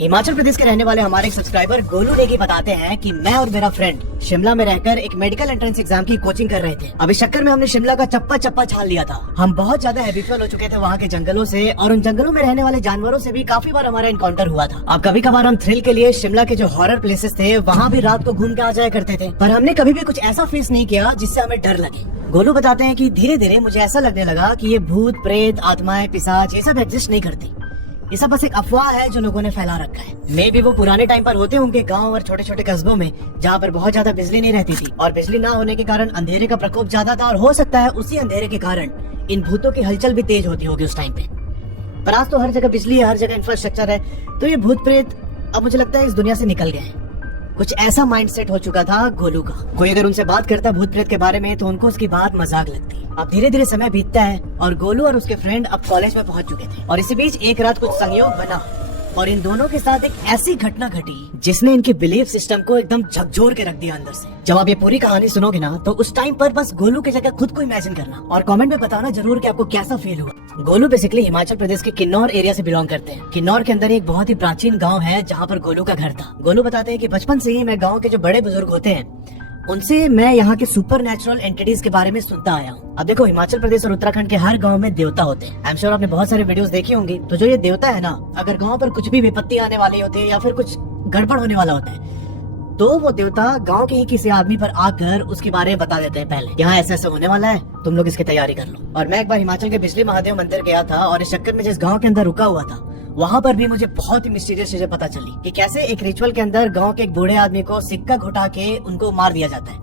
हिमाचल प्रदेश के रहने वाले हमारे एक सब्सक्राइबर गोलू नेगी बताते हैं कि मैं और मेरा फ्रेंड शिमला में रहकर एक मेडिकल एंट्रेंस एग्जाम की कोचिंग कर रहे थे। अब इस चक्कर में हमने शिमला का चप्पा चप्पा छान लिया था। हम बहुत ज्यादा हैबिचुअल हो चुके थे वहाँ के जंगलों से, और उन जंगलों में रहने वाले जानवरों से भी काफी बार हमारा इनकाउंटर हुआ था। अब कभी कभार हम थ्रिल के लिए शिमला के जो हॉरर प्लेसेस थे वहाँ भी रात को घूम के आ जाया करते थे, पर हमने कभी भी कुछ ऐसा फेस नहीं किया जिससे हमें डर लगे। गोलू बताते हैं कि धीरे धीरे मुझे ऐसा लगने लगा कि ये भूत प्रेत आत्माएं पिशाच ये सब एग्जिस्ट नहीं करती, ये सब बस एक अफवाह है जो लोगों ने फैला रखा है। मे भी वो पुराने टाइम पर होते होंगे गांव और छोटे छोटे कस्बों में जहाँ पर बहुत ज्यादा बिजली नहीं रहती थी, और बिजली ना होने के कारण अंधेरे का प्रकोप ज्यादा था, और हो सकता है उसी अंधेरे के कारण इन भूतों की हलचल भी तेज होती होगी उस टाइम पे। पर आज तो हर जगह बिजली है, हर जगह इंफ्रास्ट्रक्चर है, तो ये भूत प्रेत अब मुझे लगता है इस दुनिया से निकल गए हैं। कुछ ऐसा माइंडसेट हो चुका था गोलू का। कोई अगर उनसे बात करता भूत प्रेत के बारे में तो उनको उसकी बात मजाक लगती। अब धीरे धीरे समय बीतता है और गोलू और उसके फ्रेंड अब कॉलेज में पहुंच चुके थे, और इसी बीच एक रात कुछ संयोग बना और इन दोनों के साथ एक ऐसी घटना घटी जिसने इनके बिलीफ सिस्टम को एकदम झकझोर के रख दिया अंदर से। जब आप ये पूरी कहानी सुनोगे ना तो उस टाइम पर बस गोलू की जगह खुद को इमेजिन करना और कमेंट में बताना जरूर कि आपको कैसा फील हुआ। गोलू बेसिकली हिमाचल प्रदेश के किन्नौर एरिया से बिलोंग करते हैं। किन्नौर के अंदर एक बहुत ही प्राचीन गाँव है जहाँ पर गोलू का घर था। गोलू बताते हैं कि बचपन से ही मैं गाँव के जो बड़े बुजुर्ग होते हैं उनसे मैं यहाँ के सुपर नेचुरल एंटिटीज के बारे में सुनता आया हूँ। अब देखो, हिमाचल प्रदेश और उत्तराखंड के हर गांव में देवता होते हैं। आई एम श्योर आपने बहुत सारे वीडियोस देखी होंगी। तो जो ये देवता है ना, अगर गांव पर कुछ भी विपत्ति आने वाली होती है या फिर कुछ गड़बड़ होने वाला होता है तो वो देवता गांव के ही किसी आदमी पर आकर उसके बारे में बता देते हैं पहले, यहाँ ऐसा ऐसा होने वाला है, तुम लोग इसकी तैयारी कर लो। और मैं एक बार हिमाचल के बिजली महादेव मंदिर गया था, और इस चक्कर में जिस गाँव के अंदर रुका हुआ था वहाँ पर भी मुझे बहुत ही मिस्टीरियस चीजें पता चली कि कैसे एक रिचुअल के अंदर गाँव के एक बूढ़े आदमी को सिक्का घुटा के उनको मार दिया जाता है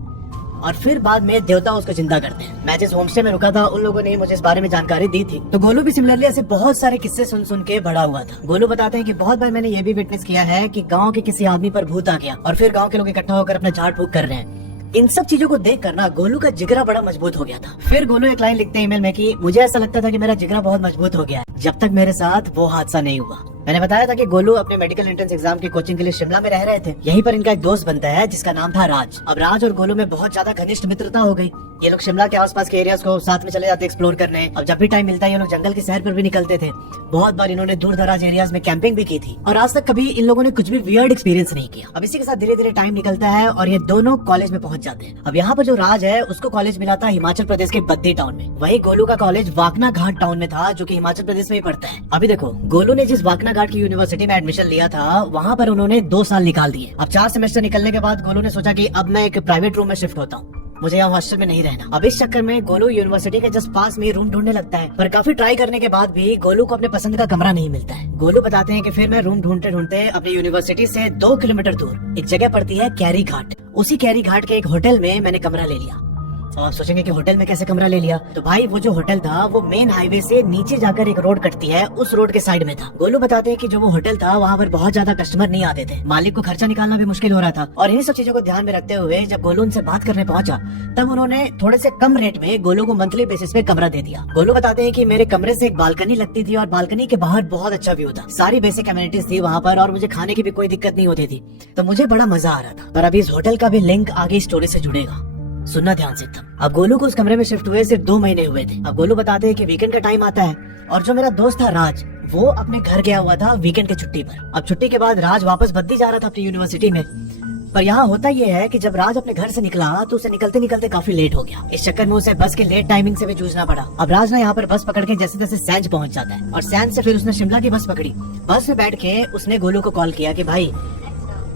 और फिर बाद में देवता उसको जिंदा करते हैं। मैं जिस होमस्टे में रुका था उन लोगों ने मुझे इस बारे में जानकारी दी थी। तो गोलू भी सिमिलरली ऐसे बहुत सारे किस्से सुन सुन के बड़ा हुआ था। गोलू बताते हैं कि बहुत बार मैंने ये भी विटनेस किया है कि गांव के किसी आदमी पर भूत आ गया और फिर गांव के लोग इकट्ठा होकर अपना झाड़ फूक कर रहे हैं। इन सब चीजों को देख कर ना गोलू का जिगरा बड़ा मजबूत हो गया था। फिर गोलू एक लाइन लिखते हैं ईमेल में कि मुझे ऐसा लगता था कि मेरा जिगरा बहुत मजबूत हो गया है जब तक मेरे साथ वो हादसा नहीं हुआ। मैंने बताया था कि गोलू अपने मेडिकल एंट्रेंस एग्जाम की कोचिंग के लिए शिमला में रह रहे थे। यहीं पर इनका एक दोस्त बनता है जिसका नाम था राज। अब राज और गोलू में बहुत ज्यादा घनिष्ठ मित्रता हो गई। ये लोग शिमला के आसपास के एरियाज को साथ में चले जाते एक्सप्लोर करने। अब जब भी टाइम मिलता है ये लोग जंगल की सैर पर भी निकलते थे। बहुत बार इन्होंने दूर दराज एरियाज में कैंपिंग भी की थी, और आज तक कभी इन लोगों ने कुछ भी वियर्ड एक्सपीरियंस नहीं किया। अब इसी के साथ धीरे धीरे टाइम निकलता है और ये दोनों कॉलेज में पहुंच जाते हैं। अब यहाँ पर जो राज है उसको कॉलेज मिला था हिमाचल प्रदेश के बद्दी टाउन में। वही गोलू का कॉलेज वाकना घाट टाउन में था जो की हिमाचल प्रदेश में ही पड़ता है। अभी देखो, गोलू ने जिस वाकना घाट की यूनिवर्सिटी में एडमिशन लिया था वहाँ पर उन्होंने 2 साल निकाल दिए। अब 4 सेमेस्टर निकलने के बाद गोलू ने सोचा कि अब मैं एक प्राइवेट रूम में शिफ्ट होता हूँ, मुझे यहाँ हॉस्टल में नहीं रहना। अब इस चक्कर में गोलू यूनिवर्सिटी के जस्ट पास में रूम ढूंढने लगता है, पर काफी ट्राई करने के बाद भी गोलू को अपने पसंद का कमरा नहीं मिलता है। गोलू बताते हैं कि फिर मैं रूम ढूंढते ढूंढते अपनी यूनिवर्सिटी से 2 किलोमीटर दूर एक जगह पड़ती है कैरी घाट, उसी कैरी घाट के एक होटल में मैंने कमरा ले लिया। तो आप सोचेंगे कि होटल में कैसे कमरा ले लिया, तो भाई वो जो होटल था वो मेन हाईवे से नीचे जाकर एक रोड कटती है, उस रोड के साइड में था। गोलू बताते हैं कि जो वो होटल था वहाँ पर बहुत ज्यादा कस्टमर नहीं आते थे, मालिक को खर्चा निकालना भी मुश्किल हो रहा था। और इन्हीं सब चीजों को ध्यान में रखते हुए जब गोलू उनसे बात करने पहुंचा तब उन्होंने थोड़े से कम रेट में गोलू को मंथली बेसिस पे कमरा दे दिया। गोलू बताते हैं कि मेरे कमरे से एक बालकनी लगती थी और बालकनी के बाहर बहुत अच्छा व्यू था, सारी बेसिक एमिनिटीज थी वहाँ पर, और मुझे खाने की भी कोई दिक्कत नहीं होती थी, तो मुझे बड़ा मजा आ रहा था। पर अभी इस होटल का भी लिंक आगे स्टोरी से जुड़ेगा, सुनना ध्यान से एकदम। अब गोलू को उस कमरे में शिफ्ट हुए सिर्फ 2 महीने हुए थे। अब गोलू बताते हैं कि वीकेंड का टाइम आता है और जो मेरा दोस्त था राज वो अपने घर गया हुआ था वीकेंड की छुट्टी पर। अब छुट्टी के बाद राज वापस बद्दी जा रहा था अपनी यूनिवर्सिटी में, पर यहाँ होता ये है कि जब राज अपने घर से निकला तो उसे निकलते निकलते काफी लेट हो गया। इस चक्कर में उसे बस के लेट टाइमिंग से भी जूझना पड़ा। अब राज ने यहाँ पर बस पकड़ के जैसे तैसे सैंज पहुंच जाता है, और सैंज से फिर उसने शिमला की बस पकड़ी। बस में बैठ के उसने गोलू को कॉल किया कि भाई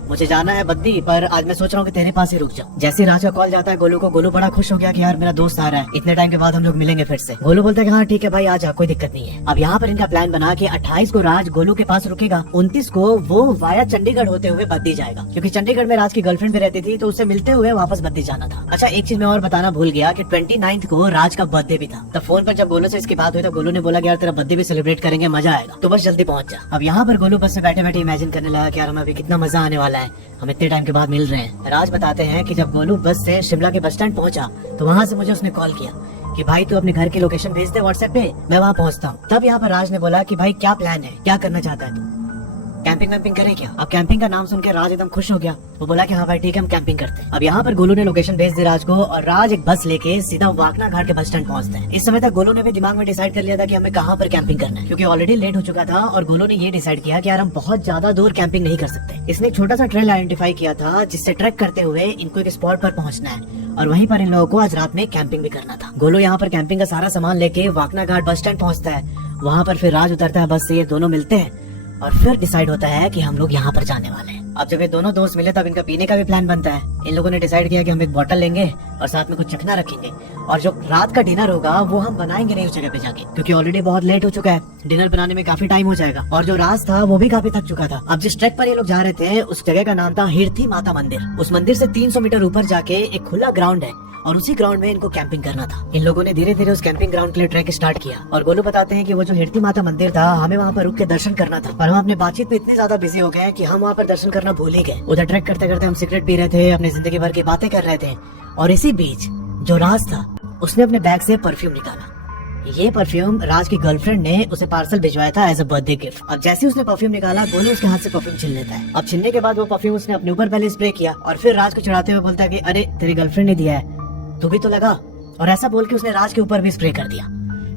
मुझे जाना है बद्दी, पर आज मैं सोच रहा हूँ कि तेरे पास ही रुक जाऊँ। जैसे राज का कॉल जाता है गोलू को, गोलू बड़ा खुश हो गया कि यार मेरा दोस्त आ रहा है, इतने टाइम के बाद हम लोग मिलेंगे फिर से। गोलू बोलता है कि हाँ ठीक है भाई आ जा, कोई दिक्कत नहीं है। अब यहाँ पर इनका प्लान बना कि 28 को राज गोलू के पास रुकेगा, 29 को वो वाया चंडीगढ़ होते हुए बद्दी जाएगा, क्योंकि चंडीगढ़ में राज की गर्लफ्रेंड भी रहती थी, तो उससे मिलते हुए वापस बद्दी जाना था। अच्छा, एक चीज मैं और बताना भूल गया कि 29 को राज का बर्थडे भी था। तब फोन पर जब गोलू से इसकी बात हुई तो गोलू ने बोला कि यार तेरा बर्थडे भी सेलिब्रेट करेंगे, मजा आएगा, तो बस जल्दी पहुंच जा। अब यहाँ पर गोलू बस से बैठे बैठे इमेजिन करने लगा कि यार हमें अभी कितना मजा आने वाला है, हम इतने टाइम के बाद मिल रहे हैं। राज बताते हैं कि जब गोलू बस से शिमला के बस स्टैंड पहुंचा तो वहाँ से मुझे उसने कॉल किया कि भाई तू अपने घर की लोकेशन भेज दे व्हाट्सएप पे, मैं वहाँ पहुँचता हूँ। तब यहाँ पर राज ने बोला कि भाई क्या प्लान है, क्या करना चाहता है तू। कैंपिंग वैम्पिंग करें क्या? अब कैंपिंग का नाम सुन के राज एकदम खुश हो गया। वो बोला कि हाँ भाई ठीक है, हम कैंपिंग करते हैं। अब यहाँ पर गोलू ने लोकेशन भेज दी राज को और राज एक बस लेके सीधा वाकना घाट के बस स्टैंड पहुंचते हैं। इस समय तक गोलू ने भी दिमाग में डिसाइड कर लिया था कि हमें कहाँ पर कैंपिंग करना है, क्योंकि ऑलरेडी लेट हो चुका था और गोलू ने ये डिसाइड किया कि यार हम बहुत ज्यादा दूर कैंपिंग नहीं कर सकते। इसने एक छोटा सा ट्रेल आइडेंटिफाई किया था जिससे ट्रैक करते हुए इनको एक स्पॉट पर पहुंचना है और वहीं पर इन लोगों को आज रात में कैंपिंग भी करना था। गोलू यहाँ पर कैंपिंग का सारा सामान लेके वाकना घाट बस स्टैंड पहुंचता है। वहाँ पर फिर राज उतरता है बस से, ये दोनों मिलते हैं और फिर डिसाइड होता है कि हम लोग यहाँ पर जाने वाले हैं। अब जब ये दोनों दोस्त मिले तब इनका पीने का भी प्लान बनता है। इन लोगों ने डिसाइड किया कि हम एक बॉटल लेंगे और साथ में कुछ चखना रखेंगे और जो रात का डिनर होगा वो हम बनाएंगे नहीं उस जगह पे जाके, क्योंकि ऑलरेडी बहुत लेट हो चुका है। डिनर बनाने में काफी टाइम हो जाएगा और जो राज था वो भी काफी थक चुका था। अब जिस ट्रैक पर ये लोग जा रहे थे उस जगह का नाम था हिरथी माता मंदिर। उस मंदिर से 300 मीटर ऊपर जाके एक खुला ग्राउंड है और उसी ग्राउंड में इनको कैंपिंग करना था। इन लोगों ने धीरे धीरे उस कैंपिंग ग्राउंड के लिए ट्रैक स्टार्ट किया और गोलू बताते हैं कि वो जो हिरथी माता मंदिर था हमें वहाँ पर रुक के दर्शन करना था, पर हम अपने बातचीत में इतने ज्यादा बिजी हो गए कि हम वहाँ पर दर्शन करना भूल ही गए। उधर ट्रैक करते करते हम सिगरेट पी रहे थे, अपनी जिंदगी भर की बातें कर रहे थे और इसी बीच जो राज था उसने अपने बैग से परफ्यूम निकाला। ये परफ्यूम राज की गर्लफ्रेंड ने उसे पार्सल भिजवाया था एज अ बर्थडे गिफ्ट। अब जैसे उसने परफ्यूम निकाला गोलू उसके हाथ से परफ्यूम छीन लेता है। अब छीनने के बाद वो परफ्यूम उसने अपने ऊपर पहले स्प्रे किया और फिर राज को चिढ़ाते हुए बोलता है कि अरे तेरी गर्लफ्रेंड ने दिया है, तू भी तो लगा। और ऐसा बोल के उसने राज के ऊपर भी स्प्रे कर दिया।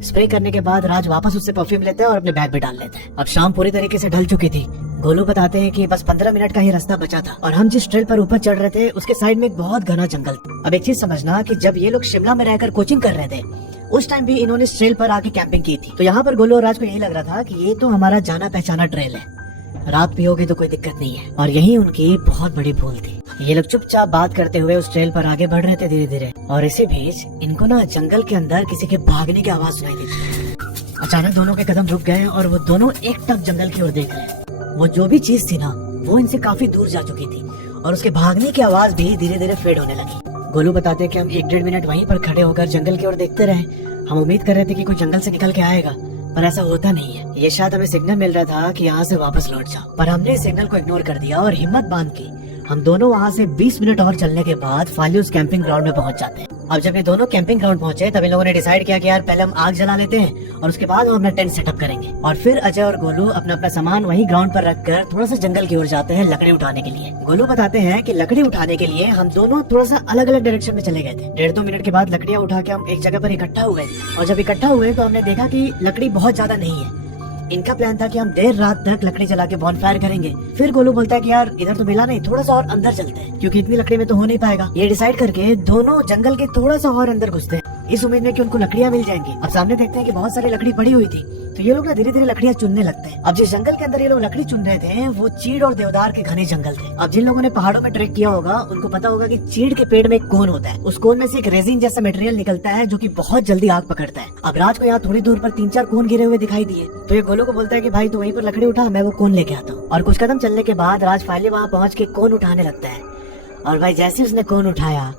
स्प्रे करने के बाद राज वापस उससे परफ्यूम लेता है और अपने बैग में डाल लेता है। अब शाम पूरी तरीके से ढल चुकी थी। गोलू बताते हैं कि बस 15 मिनट का ही रास्ता बचा था और हम जिस ट्रेल पर ऊपर चढ़ रहे थे उसके साइड में एक बहुत घना जंगल था। अब एक चीज समझना कि जब ये लोग शिमला में रहकर कोचिंग कर रहे थे उस टाइम भी इन्होंने इस ट्रेल पर आके कैंपिंग की थी। तो यहाँ पर गोलू और राज को यही लग रहा था कि ये तो हमारा जाना पहचाना ट्रेल है, रात भी होगी तो कोई दिक्कत नहीं है। और यही उनकी बहुत बड़ी भूल थी। ये लोग चुपचाप बात करते हुए उस ट्रेल पर आगे बढ़ रहे थे धीरे धीरे और इसी बीच इनको ना जंगल के अंदर किसी के भागने की आवाज सुनाई दी थी। अचानक दोनों के कदम रुक गए और वो दोनों एक टक जंगल की ओर देख रहे। वो जो भी चीज थी ना वो इनसे काफी दूर जा चुकी थी और उसके भागने की आवाज भी धीरे धीरे फेड होने लगी। गोलू बताते कि हम 1-1.5 मिनट वहीं पर खड़े होकर जंगल की ओर देखते रहे। हम उम्मीद कर रहे थे कि कोई जंगल से निकल के आएगा, पर ऐसा होता नहीं है। ये शायद हमें सिग्नल मिल रहा था कि यहाँ से वापस लौट जाओ, पर हमने सिग्नल को इग्नोर कर दिया और हिम्मत बांध के हम दोनों वहाँ से 20 मिनट और चलने के बाद फाइनली उस कैंपिंग ग्राउंड में पहुंच जाते हैं। अब जब ये दोनों कैंपिंग ग्राउंड पहुंचे तब इन लोगों ने डिसाइड किया कि यार पहले हम आग जला लेते हैं और उसके बाद हम अपना टेंट सेटअप करेंगे। और फिर अजय और गोलू अपना अपना सामान वहीं ग्राउंड पर रखकर थोड़ा सा जंगल की ओर जाते हैं लकड़ी उठाने के लिए। गोलू बताते हैं कि लकड़ी उठाने के लिए हम दोनों थोड़ा सा अलग अलग डायरेक्शन में चले गए थे। 1.5-2 मिनट के बाद लकड़ियाँ उठा के हम एक जगह पर इकट्ठा हुए और जब इकट्ठा हुए तो हमने देखा कि लकड़ी बहुत ज्यादा नहीं है। इनका प्लान था कि हम देर रात तक लकड़ी जला के बॉनफायर करेंगे। फिर गोलू बोलता है कि यार इधर तो मिला नहीं, थोड़ा सा और अंदर चलते हैं क्योंकि इतनी लकड़ी में तो हो नहीं पाएगा। ये डिसाइड करके दोनों जंगल के थोड़ा सा और अंदर घुसते हैं इस उम्मीद में कि उनको लकड़ियाँ मिल जाएंगी। अब सामने देखते हैं कि बहुत सारी लकड़ी पड़ी हुई थी तो ये लोग ना धीरे धीरे लकड़ियाँ चुनने लगते हैं। अब जिस जंगल के अंदर ये लोग लकड़ी चुन रहे थे वो चीड़ और देवदार के घने जंगल थे। अब जिन लोगों ने पहाड़ों में ट्रेक किया होगा उनको पता होगा कि चीड़ के पेड़ में एक कोन होता है, उस कोन में से एक रेजिन जैसा मटेरियल निकलता है जो कि बहुत जल्दी आग पकड़ता है। अब राज को यहाँ थोड़ी दूर पर 3-4 कोन गिरे हुए दिखाई दिए तो ये गोलू को बोलता है कि भाई तू वहीं पर लकड़ी उठा, मैं वो कोन लेके आता हूँ। और कुछ कदम चलने के बाद राज फाइनली वहाँ पहुँच के कोन उठाने लगता है और भाई जैसे उसने कोन उठाया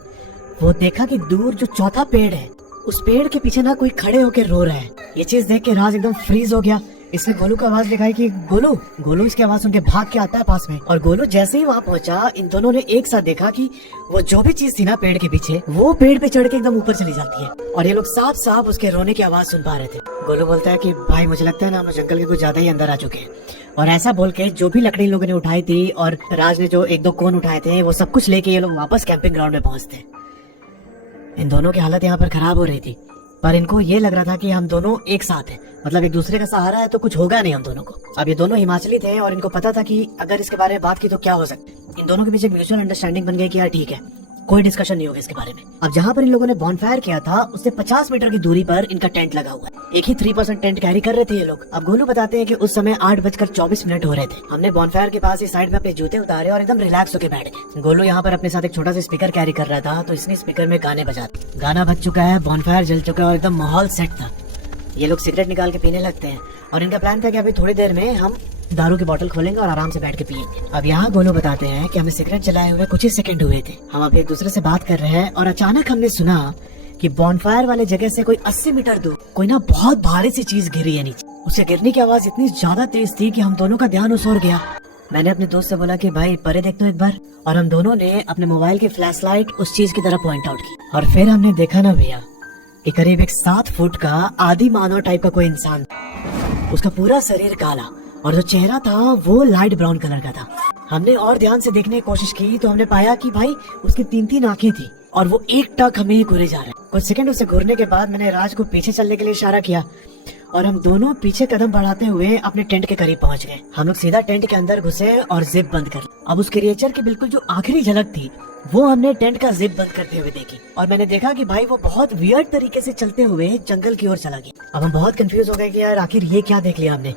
वो देखा कि दूर जो चौथा पेड़ है उस पेड़ के पीछे ना कोई खड़े होकर रो रहा है। ये चीज देख के राज एकदम फ्रीज हो गया। इसने गोलू को आवाज दिखाई कि गोलू। गोलू इसकी आवाज सुन के भाग के आता है पास में और गोलू जैसे ही वहाँ पहुंचा इन दोनों ने एक साथ देखा कि वो जो भी चीज थी ना पेड़ के पीछे वो पेड़ पे चढ़ के एकदम ऊपर चली जाती है और ये लोग साफ साफ उसके रोने की आवाज सुन पा रहे थे। गोलू बोलता है कि भाई मुझे लगता है ना हम जंगल के कुछ ज्यादा ही अंदर आ चुके हैं। और ऐसा बोल के जो भी लकड़ी इन लोगों ने उठाई थी और राज ने जो 1-2 कोन उठाए थे वो सब कुछ लेके ये लोग वापस कैंपिंग ग्राउंड में पहुंचते। इन दोनों की हालत यहाँ पर खराब हो रही थी पर इनको ये लग रहा था कि हम दोनों एक साथ हैं, मतलब एक दूसरे का सहारा है तो कुछ होगा नहीं हम दोनों को। अब ये दोनों हिमाचली थे और इनको पता था कि अगर इसके बारे में बात की तो क्या हो सकता है। इन दोनों के बीच एक म्यूचुअल अंडरस्टैंडिंग बन गई कि यार ठीक है कोई डिस्कशन नहीं होगा इसके बारे में। अब जहाँ पर इन लोगों ने बॉनफायर किया था उससे 50 मीटर की दूरी पर इनका टेंट लगा हुआ है। एक ही 3% टेंट कैरी कर रहे थे ये लोग। अब गोलू बताते हैं कि उस समय 8:24 हो रहे थे। हमने बॉनफायर के पास ही साइड में अपने जूते उतारे और एकदम रिलैक्स होकर बैठ गए। गोलू यहाँ पर अपने साथ एक छोटा सा स्पीकर कैरी कर रहा था तो इसने स्पीकर में गाने बजा दिए। गाना बज चुका है, बॉनफायर जल चुका है और एकदम माहौल सेट था। ये लोग सिगरेट निकाल के पीने लगते हैं और इनका प्लान था कि अभी थोड़ी देर में हम दारू की बोतल खोलेंगे और आराम से बैठ के पिएंगे। अब यहाँ गोलू बताते हैं कि हमें सिगरेट जलाए हुए कुछ ही सेकंड हुए थे। हम अभी एक दूसरे से बात कर रहे हैं और अचानक हमने सुना कि बॉनफायर वाले जगह से कोई 80 मीटर दूर कोई ना बहुत भारी सी चीज गिरी है नीचे। उसे गिरने की आवाज इतनी ज्यादा तेज थी कि हम दोनों का ध्यान उस ओर गया। मैंने अपने दोस्त से बोला कि भाई परे देख तो एक बार, और हम दोनों ने अपने मोबाइल की फ्लैश लाइट उस चीज की तरफ पॉइंट आउट की और फिर हमने देखा ना भैया कि करीब एक 7 फुट का आदि मानव टाइप का कोई इंसान, उसका पूरा शरीर काला और जो चेहरा था वो लाइट ब्राउन कलर का था। हमने और ध्यान से देखने की कोशिश की तो हमने पाया कि भाई उसकी 3-3 आंखें थी और वो एक टक हमें घूरे जा रहा है। कुछ सेकंड उसे घूरने के बाद मैंने राज को पीछे चलने के लिए इशारा किया और हम दोनों पीछे कदम बढ़ाते हुए अपने टेंट के करीब पहुंच गए। हम लोग सीधा टेंट के अंदर घुसे और जिप बंद कर ली। अब उस क्रिएचर की बिल्कुल जो आखिरी झलक थी वो हमने टेंट का जिप बंद करते हुए देखी और मैंने देखा कि भाई वो बहुत वियर्ड तरीके से चलते हुए जंगल की ओर चला गया। अब हम बहुत कंफ्यूज हो गए कि यार आखिर ये क्या देख लिया हमने,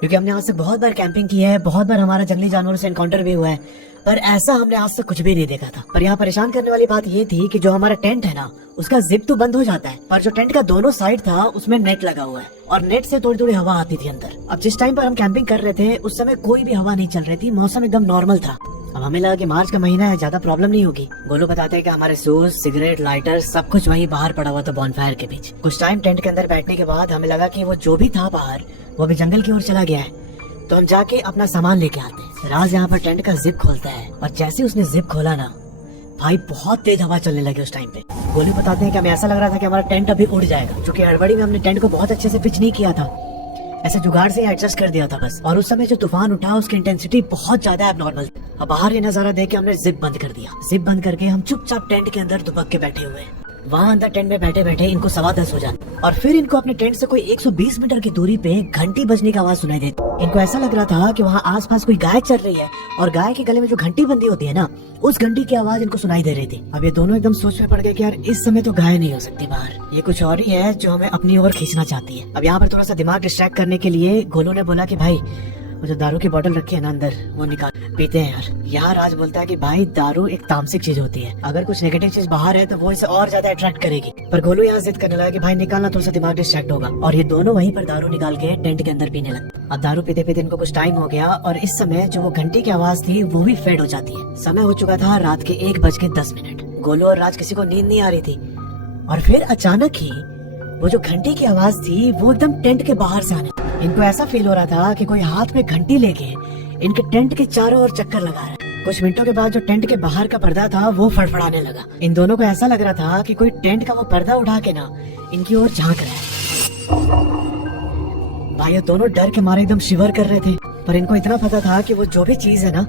क्योंकि हमने आज तक बहुत बार कैंपिंग की है, बहुत बार हमारा जंगली जानवरों से एनकाउंटर भी हुआ है, पर ऐसा हमने आज तक कुछ भी नहीं देखा था। पर यहाँ परेशान करने वाली बात ये थी कि जो हमारा टेंट है ना उसका जिप तो बंद हो जाता है, पर जो टेंट का दोनों साइड था उसमें नेट लगा हुआ है और नेट से थोड़ी थोड़ी हवा आती थी अंदर। अब जिस टाइम पर हम कैंपिंग कर रहे थे उस समय कोई भी हवा नहीं चल रही थी, मौसम एकदम नॉर्मल था। अब हमें लगा कि मार्च का महीना है, ज्यादा प्रॉब्लम नहीं होगी। गोलू बताते हैं कि हमारे शूज, सिगरेट, लाइटर सब कुछ वहीं बाहर पड़ा हुआ था बॉनफायर के बीच। कुछ टाइम टेंट के अंदर बैठने के बाद हमें लगा कि वो जो भी था बाहर वो भी जंगल की ओर चला गया है, तो हम जाके अपना सामान लेके आते हैं। राज यहाँ पर टेंट का जिप खोलता है और जैसे उसने जिप खोला ना भाई बहुत तेज हवा चलने लगी उस टाइम पे। गोलू बताते हैं कि हमें ऐसा लग रहा था कि हमारा टेंट अभी उड़ जाएगा, क्योंकि हड़बड़ी में हमने टेंट को बहुत अच्छे से पिच नहीं किया था, ऐसे जुगाड़ से एडजस्ट कर दिया था बस। और उस समय जो तूफान उठा उसकी इंटेंसिटी बहुत ज्यादा एबनॉर्मल थी। अब बाहर ये नजारा देख के हमने जिप बंद कर दिया। जिप बंद करके हम चुपचाप टेंट के अंदर दुबक के बैठे हुए हैं। वहाँ अंदर टेंट में बैठे बैठे इनको 10:15 हो जाते और फिर इनको अपने टेंट से कोई 120 मीटर की दूरी पे घंटी बजने की आवाज सुनाई देती। इनको ऐसा लग रहा था कि वहाँ आसपास कोई गाय चल रही है और गाय के गले में जो घंटी बंदी होती है ना उस घंटी की आवाज इनको सुनाई दे रही थी। अब ये दोनों एकदम सोच में पड़ गए कि यार इस समय तो गाय नहीं हो सकती बाहर, ये कुछ और ही है जो हमें अपनी ओर खींचना चाहती है। अब यहाँ पर थोड़ा सा दिमाग डिस्ट्रैक्ट करने के लिए गोलू ने बोला कि भाई वो जो दारू की बोतल रखी है ना अंदर वो निकाल पीते हैं यार। यहाँ राज बोलता है कि भाई दारू एक तामसिक चीज होती है, अगर कुछ नेगेटिव चीज बाहर है तो वो इसे और ज्यादा अट्रैक्ट करेगी। पर गोलू यहाँ जिद करने लगा कि भाई निकालना, थोड़ा सा दिमाग डिस्ट्रैक्ट होगा। और ये दोनों वहीं पर दारू निकाल के टेंट के अंदर पीने लगे। अब दारू पीते पीते इनको कुछ टाइम हो गया और इस समय जो वो घंटी की आवाज थी वो भी फेड हो जाती है। समय हो चुका था रात के 1:10। गोलू और राज किसी को नींद नहीं आ रही थी और फिर अचानक ही वो जो घंटी की आवाज थी वो एकदम टेंट के बाहर से आने। इनको ऐसा फील हो रहा था कि कोई हाथ में घंटी लेके इनके टेंट के चारों ओर चक्कर लगा रहा है। कुछ मिनटों के बाद जो टेंट के बाहर का पर्दा था वो फड़फड़ाने लगा। इन दोनों को ऐसा लग रहा था कि कोई टेंट का वो पर्दा उठा के ना इनकी ओर झांक रहा है। भाई ये दोनों डर के मारे एकदम शिवर कर रहे थे, पर इनको इतना पता था कि वो जो भी चीज है ना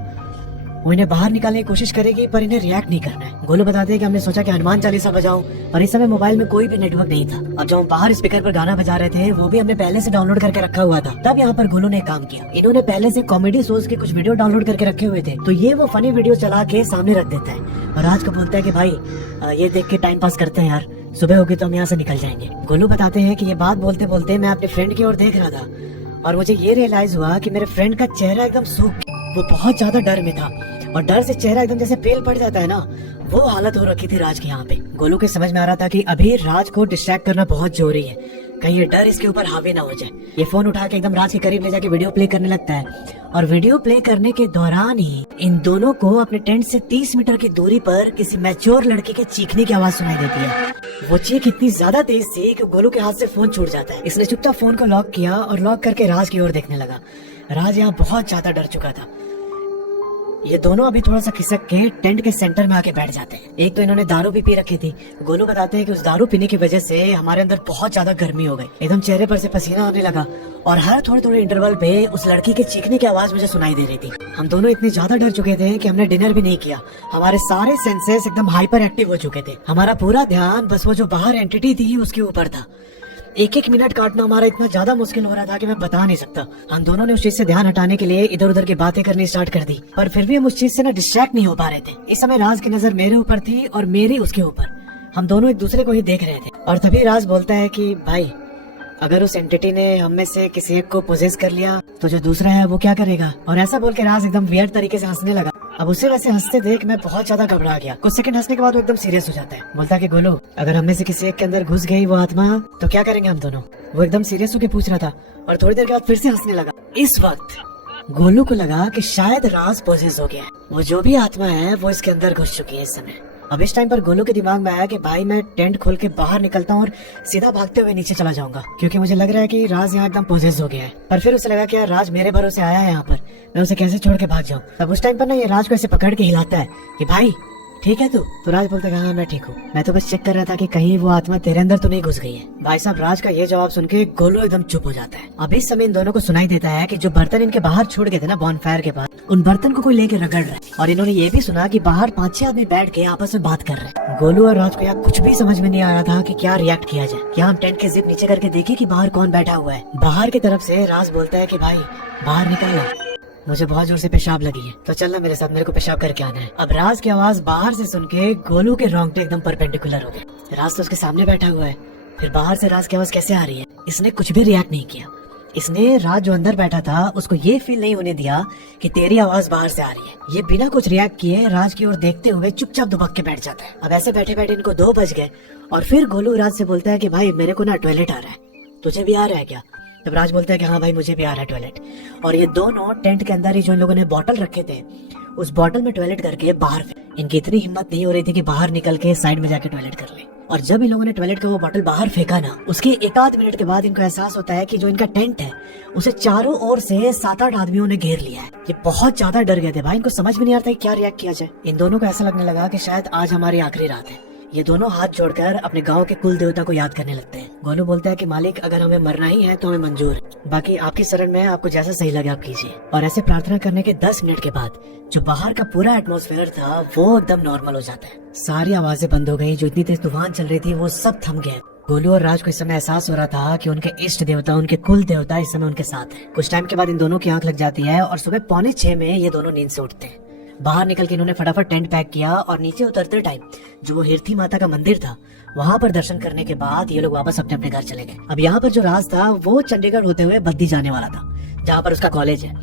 वो इन्हें बाहर निकालने की कोशिश करेगी, पर इन्हें रिएक्ट नहीं करना है। गोलू बताते हैं कि हमने सोचा कि हनुमान चालीसा बजाऊं, और इस समय मोबाइल में कोई भी नेटवर्क नहीं था। अब जब हम बाहर स्पीकर पर गाना बजा रहे थे वो भी हमने पहले से डाउनलोड करके रखा हुआ था। तब यहाँ पर गोलू ने काम किया, इन्होंने पहले से कॉमेडी शोज के कुछ वीडियो डाउनलोड करके रखे हुए थे, तो ये वो फनी वीडियो चला के सामने रख देता है और राज को बोलता है कि भाई ये देख के टाइम पास करते हैं यार, सुबह होगी तो हम यहाँ से निकल जाएंगे। गोलू बताते हैं कि ये बात बोलते बोलते मैं अपने फ्रेंड की ओर देख रहा था और मुझे ये रियलाइज हुआ कि मेरे फ्रेंड का चेहरा एकदम सूख, वो बहुत ज्यादा डर में था और डर से चेहरा एकदम जैसे पेल पड़ जाता है ना, वो हालत हो रखी थी राज की यहाँ पे। गोलू के समझ में आ रहा था कि अभी राज को डिस्ट्रैक्ट करना बहुत जरूरी है, कहीं ये डर इसके ऊपर हावी ना हो जाए। ये फोन उठा के एकदम राज के करीब ले जाके वीडियो प्ले करने लगता है और वीडियो प्ले करने के दौरान ही इन दोनों को अपने टेंट से 30 मीटर की दूरी पर किसी मैच्योर लड़के के चीखने की आवाज सुनाई देती है। वो चीख इतनी ज्यादा तेज थी कि गोलू के हाथ से फोन छूट जाता है। इसने चुपचाप फोन को लॉक किया और लॉक करके राज की ओर देखने लगा। राज यहाँ बहुत ज्यादा डर चुका था। ये दोनों अभी थोड़ा सा खिसक के टेंट के सेंटर में आके बैठ जाते हैं। एक तो इन्होंने दारू भी पी रखी थी। गोलू बताते हैं कि उस दारू पीने की वजह से हमारे अंदर बहुत ज्यादा गर्मी हो गई, एकदम चेहरे पर से पसीना आने लगा और हर थोड़े थोड़े इंटरवल पे उस लड़की के चीखने की आवाज मुझे सुनाई दे रही थी। हम दोनों इतने ज्यादा डर चुके थे कि हमने डिनर भी नहीं किया। हमारे सारे सेंसेस एकदम हाइपर एक्टिव हो चुके थे। हमारा पूरा ध्यान बस वो जो बाहर एंटिटी थी उसके ऊपर था। एक एक मिनट काटना हमारा इतना ज्यादा मुश्किल हो रहा था कि मैं बता नहीं सकता। हम दोनों ने उस चीज से ध्यान हटाने के लिए इधर उधर की बातें करनी स्टार्ट कर दी, पर फिर भी हम उस चीज से ना डिस्ट्रैक्ट नहीं हो पा रहे थे। इस समय राज की नजर मेरे ऊपर थी और मेरी उसके ऊपर। हम दोनों एक दूसरे को ही देख रहे थे और तभी राज बोलता है कि भाई अगर उस एंटिटी ने हम में से किसी एक को पोजेस कर लिया तो जो दूसरा है वो क्या करेगा। और ऐसा बोल के राज एकदम वियर्ड तरीके से हंसने लगा। अब उसे वैसे हंसते देख मैं बहुत ज्यादा घबरा गया। कुछ सेकंड हंसने के बाद वो एकदम सीरियस हो जाता है। बोलता है कि गोलू अगर हम में से किसी एक के अंदर घुस गई वो आत्मा तो क्या करेंगे हम दोनों। वो एकदम सीरियस होकर पूछ रहा था और थोड़ी देर के बाद फिर से हंसने लगा। इस वक्त गोलू को लगा कि शायद राज पोजेस हो गया है, वो जो भी आत्मा है वो इसके अंदर घुस चुकी है इस समय। अब इस टाइम पर गोलू के दिमाग में आया कि भाई मैं टेंट खोल के बाहर निकलता हूँ और सीधा भागते हुए नीचे चला जाऊंगा, क्योंकि मुझे लग रहा है कि राज यहाँ एकदम पोजेस हो गया है। पर फिर उसे लगा कि यार राज मेरे भरोसे आया है यहाँ पर, मैं उसे कैसे छोड़ के भाग जाऊँ। तब उस टाइम पर ना ये राज को ऐसे पकड़ के हिलाता है कि भाई ठीक है तू? तो राज बोलता है हाँ मैं ठीक हूँ, मैं तो बस चेक कर रहा था कि कहीं वो आत्मा तेरे अंदर तो नहीं घुस गई है। भाई साहब राज का ये जवाब सुन के गोलू एकदम चुप हो जाता है। अब इस समय इन दोनों को सुनाई देता है कि जो बर्तन इनके बाहर छोड़ गए थे ना बॉनफायर के पास, उन बर्तन को कोई लेके रगड़ रहा है। और इन्होंने ये भी सुना कि बाहर 5-6 आदमी बैठ के आपस में बात कर रहे हैं। गोलू और राज को यहाँ कुछ भी समझ में नहीं आ रहा था कि क्या रिएक्ट किया जाए। क्या हम टेंट के जिप नीचे करके देखें कि बाहर कौन बैठा हुआ है। बाहर की तरफ से राज बोलता है कि भाई बाहर निकलना, मुझे बहुत जोर से पेशाब लगी है, तो चलना मेरे साथ, मेरे को पेशाब करके आना है। अब राज की आवाज बाहर से सुन के गोलू के रोंगटे एकदम परपेंडिकुलर हो गए। राज तो उसके सामने बैठा हुआ है, फिर बाहर से राज की आवाज कैसे आ रही है। इसने कुछ भी रिएक्ट नहीं किया। इसने राज जो अंदर बैठा था उसको ये फील नहीं होने दिया कि तेरी आवाज बाहर से आ रही है। ये बिना कुछ रिएक्ट किए राज की ओर देखते हुए चुपचाप दुबक के बैठ जाता है। अब ऐसे बैठे बैठे इनको 2 बज गए और फिर गोलू राज से बोलता है कि भाई मेरे को ना टॉयलेट आ रहा है, तुझे भी आ रहा है क्या? तब राज बोलता है कि हाँ भाई मुझे भी आ रहा है टॉयलेट। और ये दोनों टेंट के अंदर ही जो इन लोगों ने बॉटल रखे थे उस बॉटल में टॉयलेट करके बाहर, इनकी इतनी हिम्मत नहीं हो रही थी कि बाहर निकल के साइड में जाके टॉयलेट कर ले। और जब इन लोगों ने टॉयलेट का वो बॉटल बाहर फेंका ना, उसके 1-8 मिनट के बाद इनको एहसास होता है कि जो इनका टेंट है उसे चारों ओर से 7-8 आदमियों ने घेर लिया है। ये बहुत ज्यादा डर गए थे भाई, इनको समझ में नहीं आता क्या रिएक्ट किया जाए। इन दोनों को ऐसा लगने लगा कि शायद आज हमारी आखिरी रात है। ये दोनों हाथ जोड़कर अपने गांव के कुल देवता को याद करने लगते हैं। गोलू बोलता है कि मालिक अगर हमें मरना ही है तो हमें मंजूर है, बाकी आपकी शरण में, आपको जैसा सही लगे आप कीजिए। और ऐसे प्रार्थना करने के 10 मिनट के बाद जो बाहर का पूरा एटमॉस्फेयर था वो एकदम नॉर्मल हो जाता है। सारी आवाजें बंद हो गई, जो इतनी तेज तूफान चल रही थी वो सब थम गए। गोलू और राज को इस समय एहसास हो रहा था कि उनके इष्ट देवता, उनके कुल देवता इस समय उनके साथ है। कुछ टाइम के बाद इन दोनों की आंख लग जाती है और सुबह 5:45 में ये दोनों नींद से उठते हैं। बाहर निकल के इन्होंने फटाफट टेंट पैक किया और नीचे उतरते टाइम जो वो हिरथी माता का मंदिर था वहाँ पर दर्शन करने के बाद ये लोग वापस अपने अपने घर चले गए। अब यहाँ पर जो राज था वो चंडीगढ़ होते हुए बद्दी जाने वाला था, जहाँ पर उसका कॉलेज है।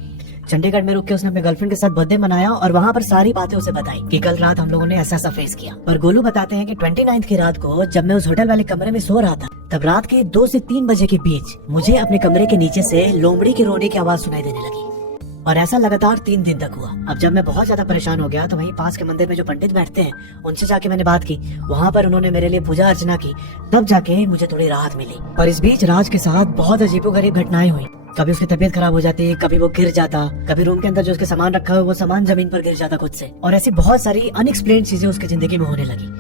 चंडीगढ़ में रुक के उसने अपने गर्लफ्रेंड के साथ बर्थडे मनाया और वहाँ पर सारी बातें उसे बताई कि कल रात हम लोगों ने ऐसा ऐसा फेस किया। पर गोलू बताते हैं कि 29 की रात को जब मैं उस होटल वाले कमरे में सो रहा था, तब रात के 2 से 3 बजे के बीच मुझे अपने कमरे के नीचे से लोमड़ी की रोने की आवाज सुनाई देने लगी। और ऐसा लगातार 3 दिन तक हुआ। अब जब मैं बहुत ज्यादा परेशान हो गया तो वहीं पास के मंदिर में जो पंडित बैठते हैं उनसे जाके मैंने बात की। वहाँ पर उन्होंने मेरे लिए पूजा अर्चना की, तब जाके मुझे थोड़ी राहत मिली। और इस बीच राज के साथ बहुत अजीबोगरीब घटनाएं हुई। कभी उसकी तबीयत खराब हो जाती, कभी वो गिर जाता, कभी रूम के अंदर जो उसके सामान रखा हुआ वो सामान जमीन पर गिर जाता खुद से। और ऐसी बहुत सारी अनएक्सप्लेन्ड चीजें उसकी जिंदगी में होने लगी।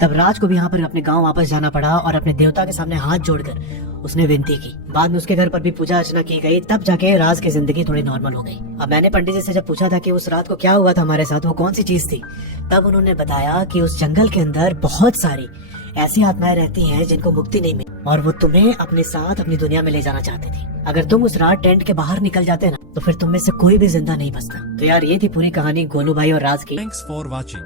तब राज को भी यहाँ पर अपने गांव वापस जाना पड़ा और अपने देवता के सामने हाथ जोड़कर उसने विनती की। बाद में उसके घर पर भी पूजा अर्चना की गई, तब जाके राज की जिंदगी थोड़ी नॉर्मल हो गई। अब मैंने पंडित जी से जब पूछा था कि उस रात को क्या हुआ था हमारे साथ, वो कौन सी चीज थी, तब उन्होंने बताया कि उस जंगल के अंदर बहुत सारी ऐसी आत्माएं रहती हैं जिनको मुक्ति नहीं मिली और वो तुम्हें अपने साथ अपनी दुनिया में ले जाना चाहती थी। अगर तुम उस रात टेंट के बाहर निकल जाते ना तो फिर तुम में से कोई भी जिंदा नहीं बचता। तो यार ये थी पूरी कहानी गोलू भाई और राज की। Thanks for watching.